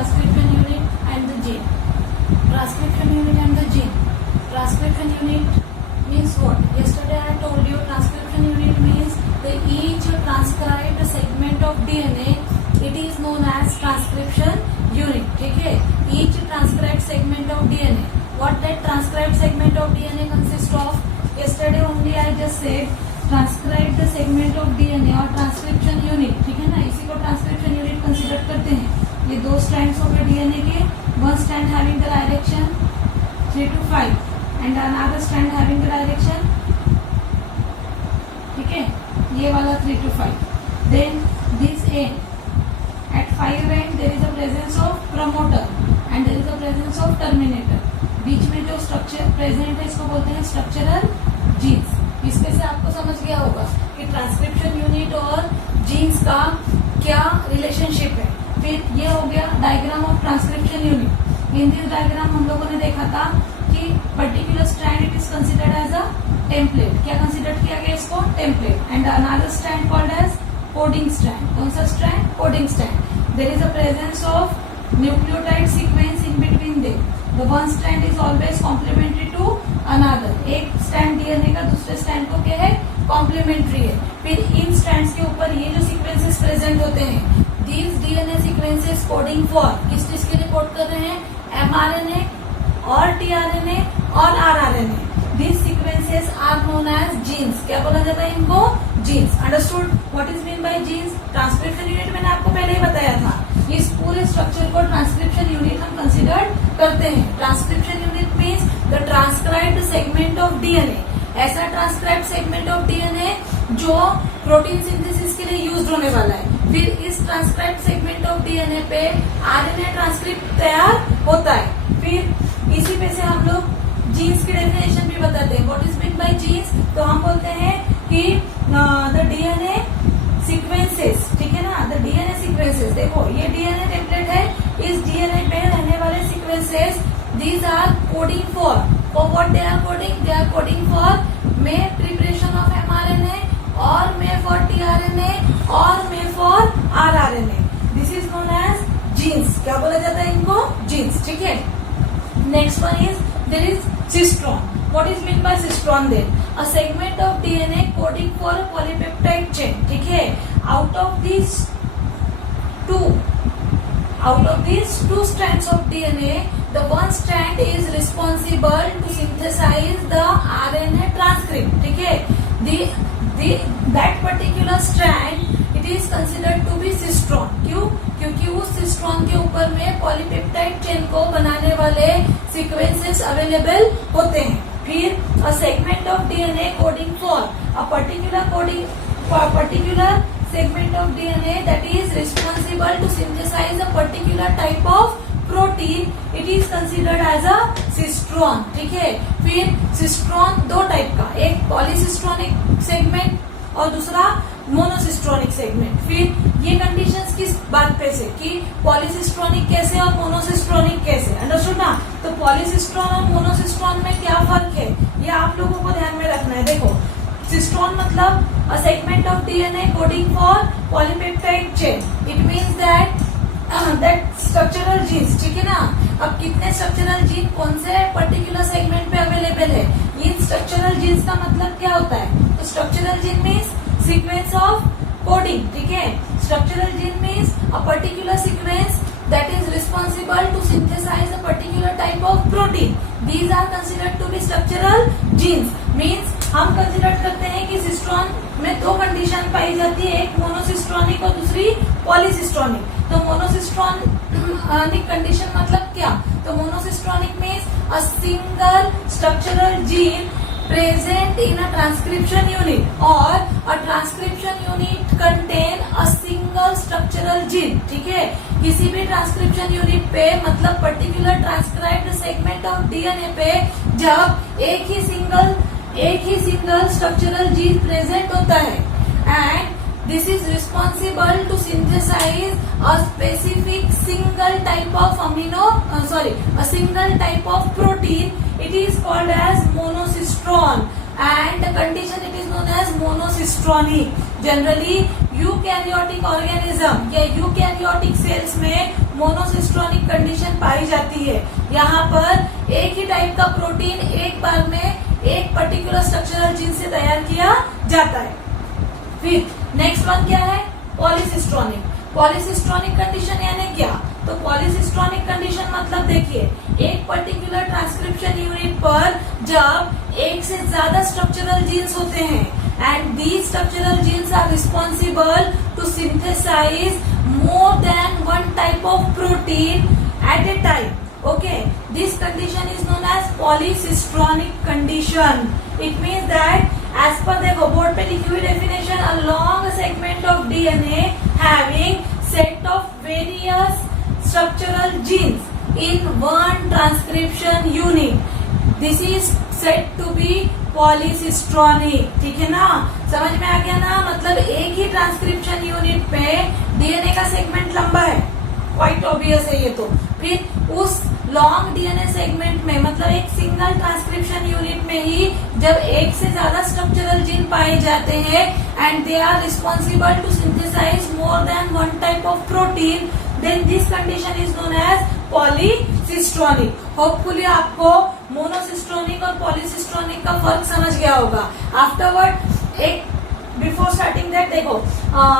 transcription unit and the gene. Transcription unit and the gene. Transcription unit means what? Yesterday I told you transcription unit means the each transcribed segment of DNA, it is known as transcription unit. ठीक है, each transcribed segment of DNA. What that transcribed segment of DNA consists of? Yesterday only I just said transcribed segment of DNA और transcription unit. ठीक है ना, इसी को transcription unit consider करते हैं. ये दो strands हो गए DNA के, one strand having the direction 3 to 5 and another strand having the direction, ठीक है, ये वाला 3 to 5. Then this end, at 5 end there is a presence of promoter and there is a presence of terminator. बीच में जो structure present है इसको बोलते हैं स्ट्रक्चरल जीन्स. इसमें से आपको समझ गया होगा कि ट्रांसक्रिप्शन यूनिट और जीन्स का क्या रिलेशनशिप है. फिर ये हो गया diagram of transcription unit. In this diagram हम लोगों ने देखा था कि particular strand it is considered as a template. क्या कंसिडर किया गया इसको? Template. And another strand called as coding strand. कौन सा strand? Coding strand. There is a presence of nucleotide sequence in between them. The one strand is always complementary to another. एक strand DNA का दूसरे strand को क्या है? Complementary है. फिर इन स्ट्रैंड्स के ऊपर ये जो सीक्वेंसेस प्रेजेंट होते हैं, these DNA sequences coding for किस चीज के लिए कोड कर रहे हैं? mRNA और tRNA और rRNA. These sequences are known as genes. क्या बोला जाता है इनको? Genes. Understood? What is mean by genes? Transcription unit मैंने आपको पहले ही बताया था. इस पूरे स्ट्रक्चर को ट्रांसक्रिप्शन यूनिट हम कंसिडर करते हैं. Transcription unit means the transcribed segment of DNA. ऐसा ट्रांसक्राइब्ड सेगमेंट ऑफ डीएनए जो प्रोटीन सिंथेसिस के लिए यूज होने वाला है. फिर इस ट्रांसक्राइब्ड सेगमेंट ऑफ डीएनए पे आरएनए ट्रांसक्रिप्ट तैयार होता है. फिर इसी पे से हम लोग जीन्स की डेफिनेशन भी बताते हैं. What is mean by genes? तो हम बोलते हैं कि द डीएनए सीक्वेंसेस, ठीक है ना, द डीएनए सीक्वेंसेस. देखो ये डीएनए टेम्पलेट है. इस डीएनए में रहने वाले sequences, these are coding for what they are coding? They are coding for may preparation of mRNA और मे फॉर टीआरएनए और may for rRNA. This is known as genes. क्या बोला जाता है इनको? जीन्स. ठीक है. Next one is there is cistron. What is meant by cistron then? A segment of DNA coding for a polypeptide chain. ठीक है. Out of these two strands of DNA, the one strand is responsible to synthesize the RNA transcript. ठीक है. That particular strand it is considered to be cistron. क्यों? क्योंकि उस cistron के ऊपर में पॉलीपेप्टाइड चेन को बनाने वाले सीक्वेंसेस अवेलेबल होते हैं. फिर a segment of DNA coding for a particular segment of DNA that is responsible to synthesize a particular type of protein, it is considered as a cistron. ठीक है. फिर cistron दो टाइप का, एक polycistronic segment और दूसरा monocistronic segment. फिर ये कंडीशंस किस बात पे से कि पॉलीसिस्ट्रॉनिक कैसे और मोनोसिस्ट्रॉनिक कैसे. अंडरस्टूड ना. तो पॉलीसिस्ट्रॉन और मोनोसिस्ट्रॉन में क्या फर्क है ये आप लोगों को ध्यान में रखना है. देखो, सिस्ट्रॉन मतलब a segment of DNA coding for polypeptide chain. It means that structural genes. ठीक है ना. अब कितने स्ट्रक्चरल जीन कौन से पर्टिकुलर सेगमेंट पे अवेलेबल है? इन स्ट्रक्चरल जीन्स का मतलब क्या होता है? तो structural gene means sequence of coding. ठीक है. Structural gene means a particular sequence that is responsible to synthesize a particular type of protein. These are considered to be structural genes. Means हम consider करते हैं कि cistron में दो condition पाई जाती है, एक मोनोसिस्ट्रॉनिक और दूसरी पॉलीसिस्ट्रॉनिक. तो मोनोसिस्ट्रॉनिक कंडीशन मतलब क्या? तो monocistronic means a single structural gene present in a transcription unit or a transcription unit contain a single structural gene. ठीक है. किसी भी ट्रांसक्रिप्शन यूनिट पे मतलब particular transcribed segment of DNA पे जब एक ही सिंगल स्ट्रक्चरल जीन प्रेजेंट होता है and this is responsible to synthesize a specific single type of a single type of protein, it is called as monosistron and the condition it is known as monosistronic. Generally eukaryotic organism या eukaryotic cells में मोनोसिस्ट्रोनिक condition पाई जाती है। यहाँ पर एक ही type का protein एक बार में एक पर्टिकुलर स्ट्रक्चरल जीन से तैयार किया जाता है। फिर नेक्स्ट वन क्या है, पॉलीसिस्ट्रोनिक। पॉलीसिस्ट्रोनिक कंडीशन यानी क्या, तो पॉलीसिस्ट्रोनिक कंडीशन मतलब देखिए, एक पर्टिकुलर ट्रांसक्रिप्शन यूनिट पर जब एक से ज्यादा स्ट्रक्चरल जीन्स होते हैं and these structural genes are responsible to synthesize more than one type of protein at a time. Okay, this condition is known as polycistronic condition. It means that as per the board पे लिखी हुई definition, a long segment of DNA having set of various structural genes in one transcription unit. This is said to be पॉलीसिस्ट्रोनिक। ठीक है ना, समझ में आ गया ना, मतलब एक ही ट्रांसक्रिप्शन यूनिट पे डीएनए का सेगमेंट लंबा है, क्वाइट ऑब्वियस है ये तो। फिर उस लॉन्ग डीएनए सेगमेंट में मतलब एक सिंगल ट्रांसक्रिप्शन यूनिट में ही जब एक से ज्यादा स्ट्रक्चरल जीन पाए जाते हैं and they are responsible to synthesise more than one type of protein, then this condition is known as polycistronic. Hopefully आपको मोनोसिस्ट्रोनिक और पॉलीसिस्ट्रोनिक का फर्क समझ गया होगा। आफ्टरवर्ड एक बिफोर स्टार्टिंग दैट देखो,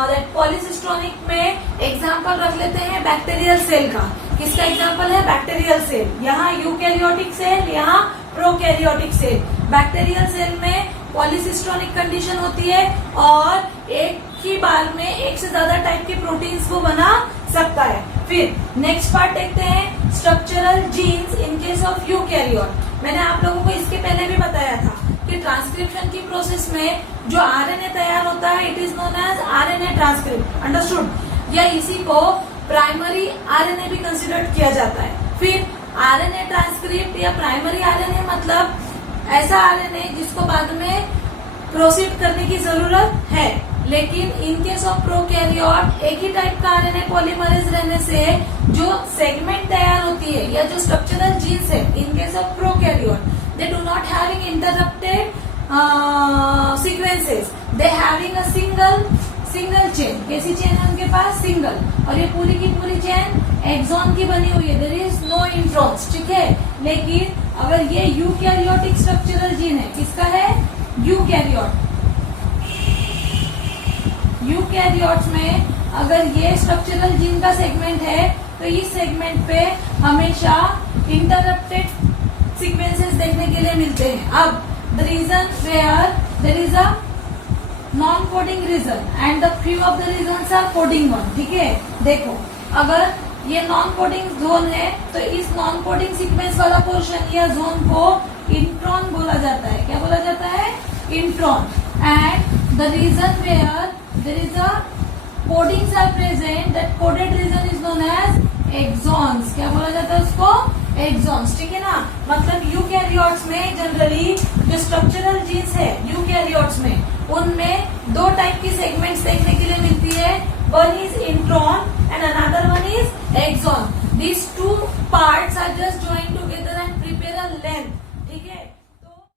दैट पॉलीसिस्ट्रोनिक में एग्जांपल रख लेते हैं बैक्टीरियल सेल का। किसका एग्जांपल है, बैक्टीरियल सेल। यहाँ यूकैरियोटिक सेल, यहाँ प्रोकैरियोटिक सेल। बैक्टीरियल सेल में पॉलीसिस्ट्रोनिक कंडीशन होती है और एक ही बार में एक से ज्यादा टाइप के प्रोटीन्स को बना सकता है। फिर नेक्स्ट पार्ट देखते हैं, structural genes in case of eukaryote. मैंने आप लोगों को इसके पहले भी बताया था कि ट्रांसक्रिप्शन की प्रोसेस में जो आरएनए तैयार होता है, it is known as RNA transcript, understood, या इसी को प्राइमरी आरएनए भी कंसिडर किया जाता है। फिर आरएनए ट्रांसक्रिप्ट या प्राइमरी आरएनए मतलब ऐसा आरएनए जिसको बाद में प्रोसीड करने की जरूरत है, लेकिन इन केस ऑफ प्रोकैरियोट एक ही टाइप का आरएनए पॉलीमरेज रहने से जो सेगमेंट तैयार होती है या जो स्ट्रक्चरल जीन्स है, in case of prokaryote they do not having interrupted sequences, they having a single chain. कैसी चेन है उनके पास, सिंगल, और ये पूरी की पूरी चेन एक्सॉन की बनी हुई है, देयर इज नो इंट्रॉन्स। ठीक है, लेकिन अगर ये यूकैरियोटिक स्ट्रक्चरल जीन है, किसका है, यूकैरियोट। यूकैरियोट्स में अगर ये स्ट्रक्चरल जीन का सेगमेंट है तो इस सेगमेंट पे हमेशा इंटरप्टेड सीक्वेंसेस देखने के लिए मिलते हैं। अब the region where there is a non coding region and the few of the regions are coding one. ठीक है, देखो अगर ये नॉन कोडिंग जोन है तो इस नॉन कोडिंग सीक्वेंस वाला पोर्शन या जोन को इंट्रॉन बोला जाता है। क्या बोला जाता है, intron. And the region where there is a codings are present, that coded region is known as exons। क्या बोला जाता है उसको, exons। ठीक है ना, मतलब यूकैरियोट्स में जनरली जो स्ट्रक्चरल जीन्स है यूकैरियोट्स में, उनमें दो टाइप की सेगमेंट्स देखने के लिए मिलती है, one is intron and another one is exon. These two parts are just joined